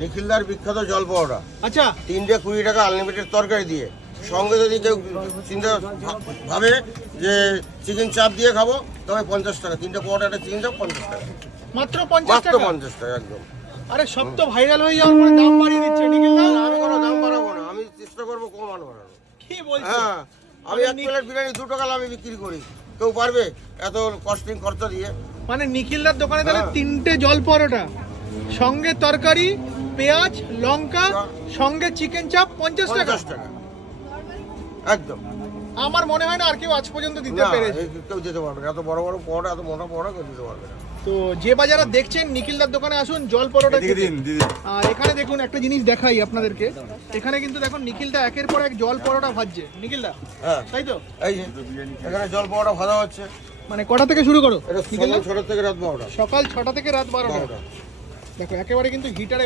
নিখিলদার বিখ্যাত জল পাওয়াটা। আচ্ছা 3টে 20 টাকা আনলিমিটেড তরকারি দিয়ে, সঙ্গে যদি কেউ চিন্তা ভাবে যে চিকেন চাপ দিয়ে খাবো তবে 50 টাকা, 3টে পাওয়াটা একটা চিকেন চাপ 50 টাকা, মাত্র 50 মাত্র টাকা। 50 টাকা একদম। আরে সব তো ভাইরাল হয়ে যাওয়ার পরে দাম বাড়িয়ে দিচ্ছে নিখিল দা। আমি কোনো দাম বাড়াবো না, আমি চেষ্টা করবো কমানো বাড়ানো। কি বলছো? হ্যাঁ, আমি এক প্লেট বিরিয়ানি 2 টাকা লাভে বিক্রি করি, কেউ পারবে এত কস্টিং খরচা দিয়ে? মানে নিখিলদার দোকানে তাহলে হ্যাঁ। 3টে জল পরোটা, সঙ্গে তরকারি, পেঁয়াজ, লঙ্কা, সঙ্গে চিকেন চাপ 50 টাকা। 50 টাকা একদম। আমার মনে হয় না আর কেউ আজ পর্যন্ত দিতে না, পেরেছে। কেউ দিতে পারবে না, এত বড় বড় পরোটা, এত মোটা পরোটা কেউ দিতে পারবে না। তো যে বাজারা দেখছেন নিখিলদার দোকানে আসুন জল পরোটা খেতে। আর এখানে দেখুন একটা জিনিস দেখাই আপনাদেরকে, এখানে কিন্তু দেখুন নিখিলদা একের পর এক জল পরোটা ভাজছে। নিখিলদা হ্যাঁ, তাই তো? এই যে এখানে জল পাওয়াটা ভাজা হচ্ছে। মানে কটা থেকে শুরু করো এটা নিখিলদা? সকাল 6টা থেকে রাত 12টা। সকাল 6টা থেকে রাত 12টা। দেখো একেবারে কিন্তু হিটারে